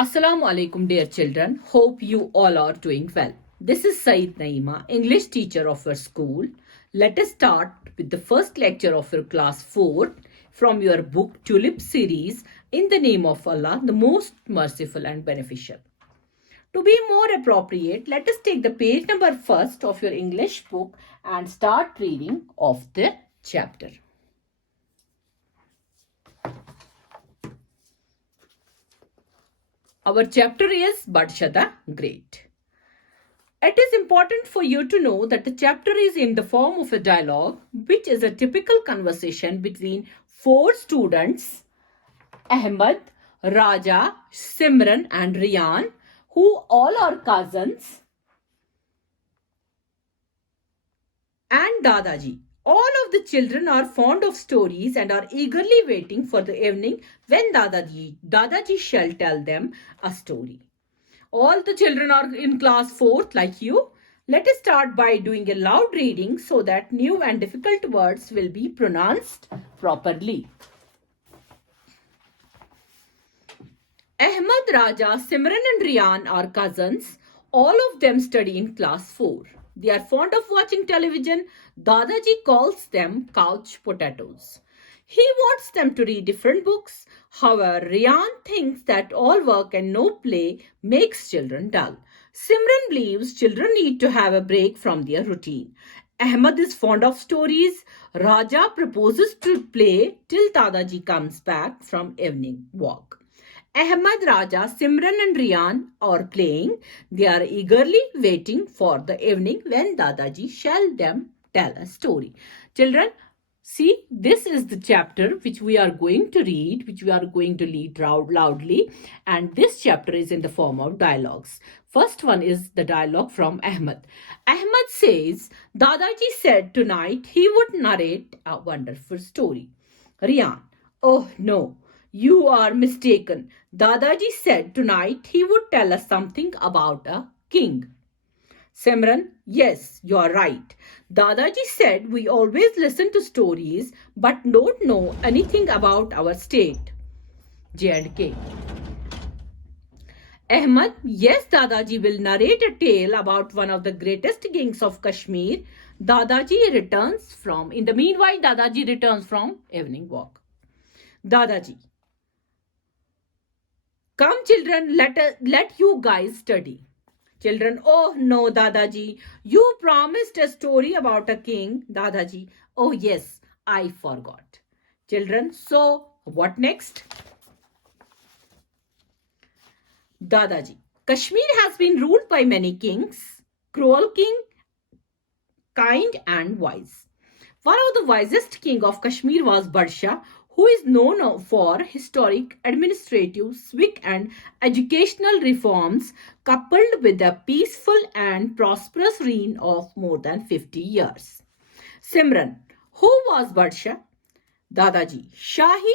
Assalamu alaikum, dear children. Hope you all are doing well. This is Saeed Naima, English teacher of your school. Let us start with the first lecture of your class 4 from your book Tulip series, In the Name of Allah, the Most Merciful and Beneficial. To be more appropriate, let us take the page number first of your English book and start reading of the chapter. Our chapter is Badsha the Great. It is important for you to know that the chapter is in the form of a dialogue, which is a typical conversation between four students, Ahmed, Raja, Simran and Riyan, who all are cousins, and Dadaji. All of the children are fond of stories and are eagerly waiting for the evening when Dadaji shall tell them a story. All the children are in class 4th like you. Let us start by doing a loud reading so that new and difficult words will be pronounced properly. Ahmed, Raja, Simran and Riyan are cousins. All of them study in class 4. They are fond of watching television. Dadaji calls them couch potatoes. He wants them to read different books. However, Riyan thinks that all work and no play makes children dull. Simran believes children need to have a break from their routine. Ahmed is fond of stories. Raja proposes to play till Dadaji comes back from evening walk. Ahmed, Raja, Simran and Riyan are playing. They are eagerly waiting for the evening when Dadaji shall them tell a story. Children, see, this is the chapter which we are going to read, which we are going to read loudly. And this chapter is in the form of dialogues. First one is the dialogue from Ahmed. Ahmed says, Dadaji said tonight he would narrate a wonderful story. Riyan, oh no. You are mistaken. Dadaji said tonight he would tell us something about a king. Simran, yes, you are right. Dadaji said we always listen to stories but don't know anything about our state. J&K. Ahmed, yes, Dadaji will narrate a tale about one of the greatest kings of Kashmir. In the meanwhile, Dadaji returns from evening walk. Dadaji, come children, let you guys study. Children, oh no, Dadaji, you promised a story about a king. Dadaji, oh yes, I forgot. Children, so what next? Dadaji, Kashmir has been ruled by many kings. Cruel king, kind and wise. One of the wisest king of Kashmir was Badsha, who is known for historic, administrative, civic and educational reforms coupled with a peaceful and prosperous reign of more than 50 years. Simran, who was Badsha? Dadaji, Shahi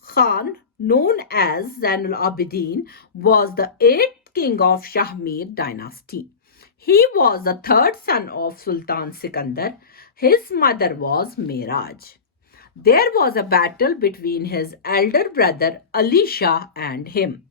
Khan, known as Zainul Abidin, was the 8th king of Shahmir dynasty. He was the 3rd son of Sultan Sikandar. His mother was Miraj. There was a battle between his elder brother Ali Shah and him.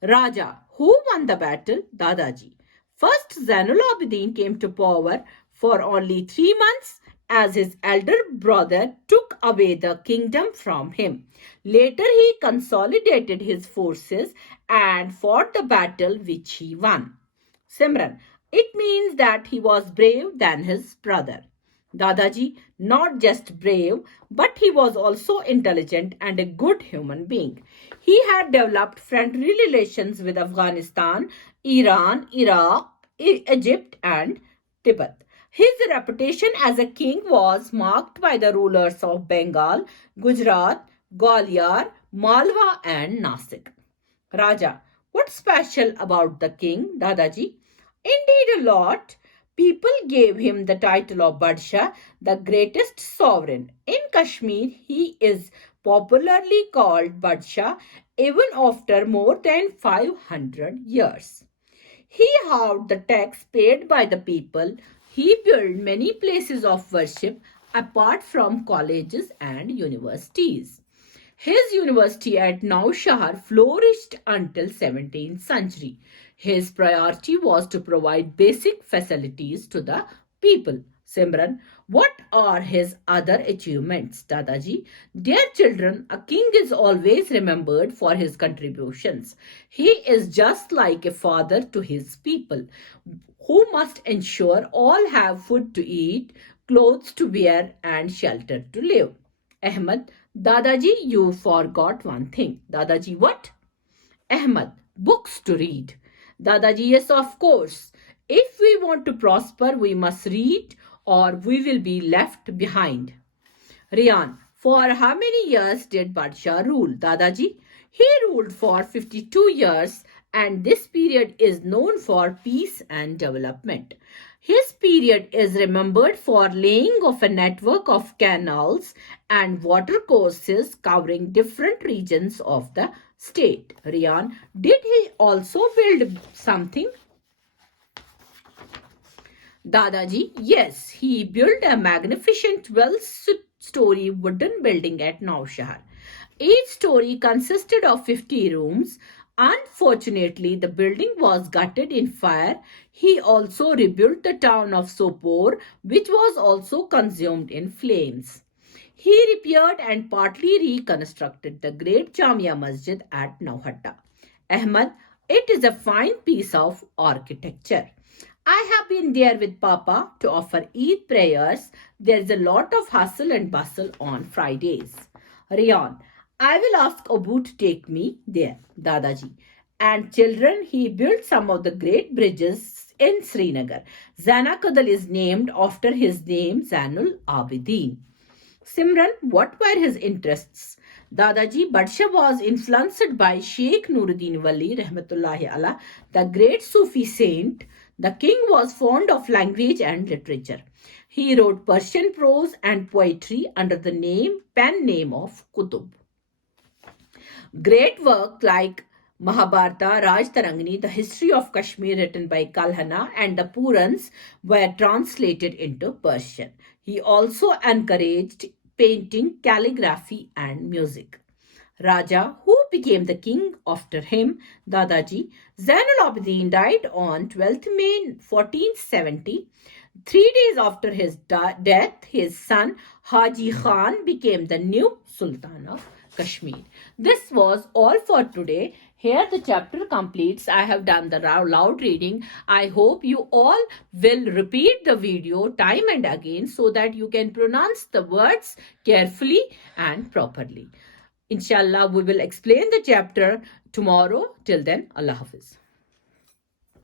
Raja, who won the battle? Dadaji. First, Zainul Abidin came to power for only 3 months as his elder brother took away the kingdom from him. Later, he consolidated his forces and fought the battle which he won. Simran, it means that he was brave than his brother. Dadaji, not just brave, but he was also intelligent and a good human being. He had developed friendly relations with Afghanistan, Iran, Iraq, Egypt, and Tibet. His reputation as a king was marked by the rulers of Bengal, Gujarat, Gwalior, Malwa, and Nasik. Raja, what's special about the king, Dadaji? Indeed, a lot. People gave him the title of Badsha, the greatest sovereign. In Kashmir, he is popularly called Badsha even after more than 500 years. He housed the tax paid by the people. He built many places of worship apart from colleges and universities. His university at Naushahar flourished until 17th century. His priority was to provide basic facilities to the people. Simran, what are his other achievements, Dadaji? Dear children, a king is always remembered for his contributions. He is just like a father to his people, who must ensure all have food to eat, clothes to wear, and shelter to live. Ahmed, Dadaji, you forgot one thing. Dadaji, what? Ahmed, books to read. Dadaji, yes, of course. If we want to prosper, we must read or we will be left behind. Rian, for how many years did Badshah rule? Dadaji, he ruled for 52 years and this period is known for peace and development. His period is remembered for laying of a network of canals and watercourses covering different regions of the state. Rian, did he also build something? Dadaji, yes, he built a magnificent 12-story wooden building at Naushahar. Each story consisted of 50 rooms. Unfortunately, the building was gutted in fire. He also rebuilt the town of Sopore, which was also consumed in flames. He repaired and partly reconstructed the great Jamia Masjid at Nauhatta. Ahmed, it is a fine piece of architecture. I have been there with Papa to offer Eid prayers. There is a lot of hustle and bustle on Fridays. Rian, I will ask Abu to take me there, Dadaji. And children, he built some of the great bridges in Srinagar. Zana Kadal is named after his name, Zanul Abidin. Simran, what were his interests? Dadaji, Badshah was influenced by Sheikh Nuruddin Wali, rahmatullahi Allah, the great Sufi saint. The king was fond of language and literature. He wrote Persian prose and poetry under the pen name of Qutub. Great work like Mahabharata, Raj Tarangani, the history of Kashmir written by Kalhana, and the Purans were translated into Persian. He also encouraged painting, calligraphy, and music. Raja, who became the king after him, Dadaji, Zainul Abidin died on 12th May 1470. 3 days after his death, his son Haji Khan became the new Sultan of Kashmir. This was all for today. Here the chapter completes. I have done the loud reading. I hope you all will repeat the video time and again so that you can pronounce the words carefully and properly. Inshallah, we will explain the chapter tomorrow. Till then, Allah Hafiz.